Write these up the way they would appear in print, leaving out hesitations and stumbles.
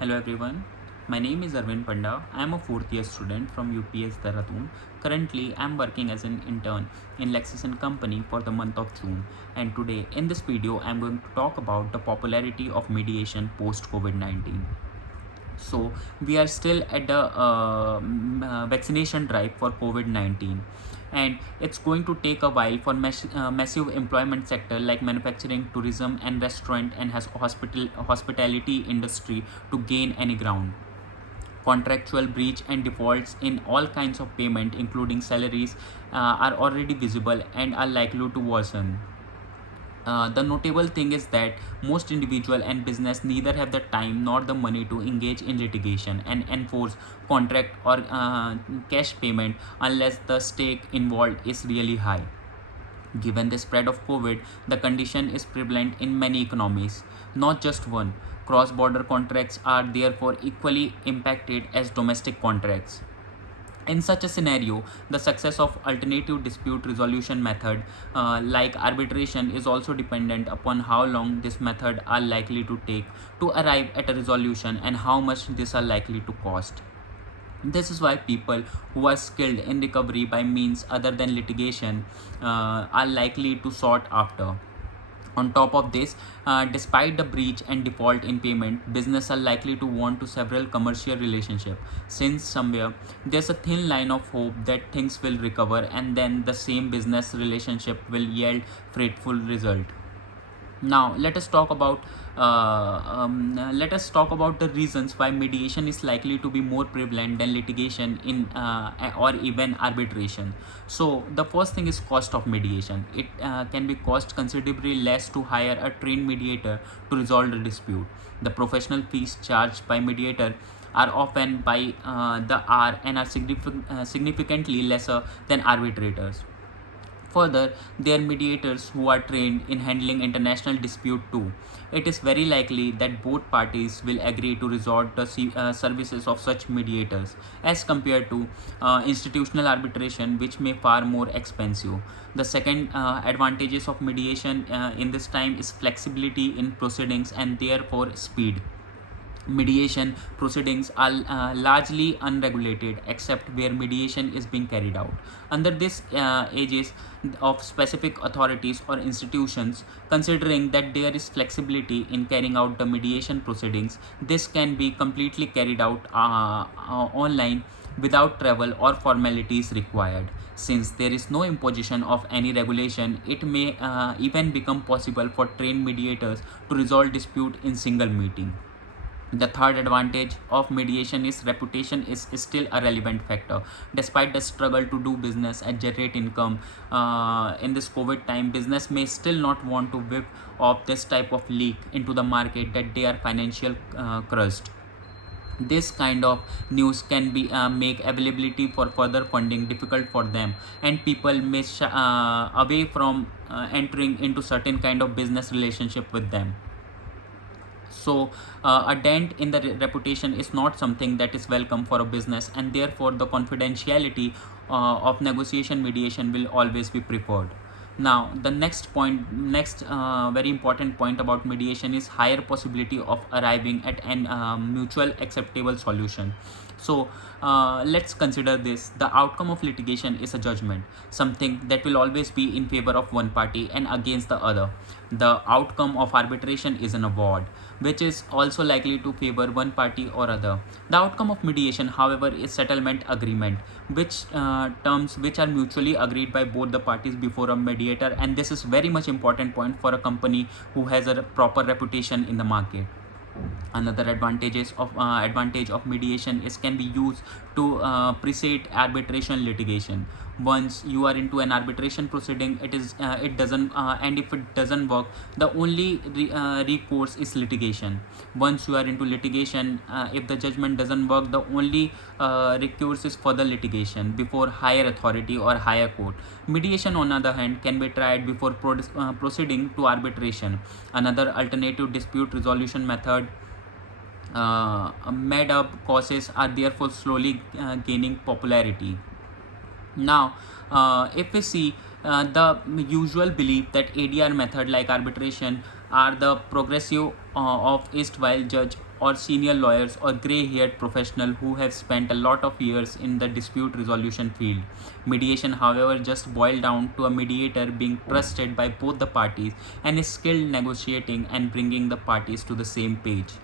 Hello everyone, my name is Arvind Panda. I am a fourth year student from UPS Dehradun. Currently, I am working as an intern in Lexus and Company for the month of June. And today, in this video, I am going to talk about the popularity of mediation post COVID 19. So, we are still at the vaccination drive for COVID 19, and it's going to take a while for massive employment sector like manufacturing, tourism, and restaurant and has hospitality industry to gain any ground. Contractual breach and defaults in all kinds of payment, including salaries, are already visible and are likely to worsen. The notable thing is that most individual and business neither have the time nor the money to engage in litigation and enforce contract or cash payment unless the stake involved is really high. Given the spread of COVID, the condition is prevalent in many economies, not just one. Cross border contracts are therefore equally impacted as domestic contracts. In such a scenario, the success of alternative dispute resolution method like arbitration is also dependent upon how long this method are likely to take to arrive at a resolution and how much this are likely to cost. This is why people who are skilled in recovery by means other than litigation are likely to sought after. On top of this, despite the breach and default in payment, business are likely to want to several commercial relationship, since somewhere there's a thin line of hope that things will recover and then the same business relationship will yield fruitful result. Now let us talk about the reasons why mediation is likely to be more prevalent than litigation in or even arbitration. So the first thing is cost of mediation. It can be cost considerably less to hire a trained mediator to resolve the dispute. The professional fees charged by mediator are often by the hour and are significantly lesser than arbitrators. Further, they are mediators who are trained in handling international dispute too. It is very likely that both parties will agree to resort to services of such mediators as compared to institutional arbitration, which may far more expensive. The second advantages of mediation in this time is flexibility in proceedings and therefore speed. Mediation proceedings are largely unregulated except where mediation is being carried out under this aegis of specific authorities or institutions. Considering that there is flexibility in carrying out the mediation proceedings, this can be completely carried out online without travel or formalities required. Since there is no imposition of any regulation, it may even become possible for trained mediators to resolve dispute in single meeting. The third advantage of mediation is reputation is still a relevant factor. Despite the struggle to do business and generate income in this COVID time, business may still not want to whip off this type of leak into the market that they are financial crushed. This kind of news can be make availability for further funding difficult for them, and people may away from entering into certain kind of business relationship with them. So a dent in the reputation is not something that is welcome for a business, and therefore the confidentiality of negotiation mediation will always be preferred. Now the next very important point about mediation is higher possibility of arriving at an mutual acceptable solution. So let's consider this. The outcome of litigation is a judgment, something that will always be in favor of one party and against the other. The outcome of arbitration is an award, which is also likely to favor one party or other. The outcome of mediation, however, is settlement agreement, which terms which are mutually agreed by both the parties before a mediator, and this is very much important point for a company who has a proper reputation in the market. Another advantage of mediation is can be used to precede arbitration litigation. Once you are into an arbitration proceeding, it doesn't and if it doesn't work, the only recourse is litigation. Once you are into litigation, if the judgment doesn't work, the only recourse is further litigation before higher authority or higher court. Mediation, on the other hand, can be tried before proceeding to arbitration. Another alternative dispute resolution method. Made up causes are therefore slowly gaining popularity. Now, if we see the usual belief that ADR method like arbitration are the progressive of erstwhile judge or senior lawyers or gray-haired professional who have spent a lot of years in the dispute resolution field. Mediation, however, just boiled down to a mediator being trusted by both the parties and is skilled negotiating and bringing the parties to the same page.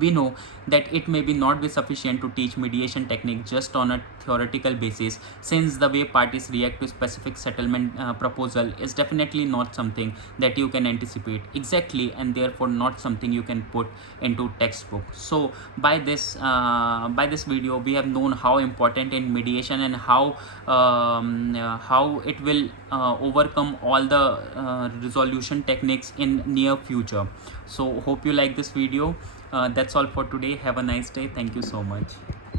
We know that it may be not be sufficient to teach mediation technique just on a theoretical basis, since the way parties react to specific settlement proposal is definitely not something that you can anticipate exactly, and therefore not something you can put into textbook. So by this video we have known how important in mediation and how it will overcome all the resolution techniques in near future. So hope you like this video. That's all for today. Have a nice day. Thank you so much.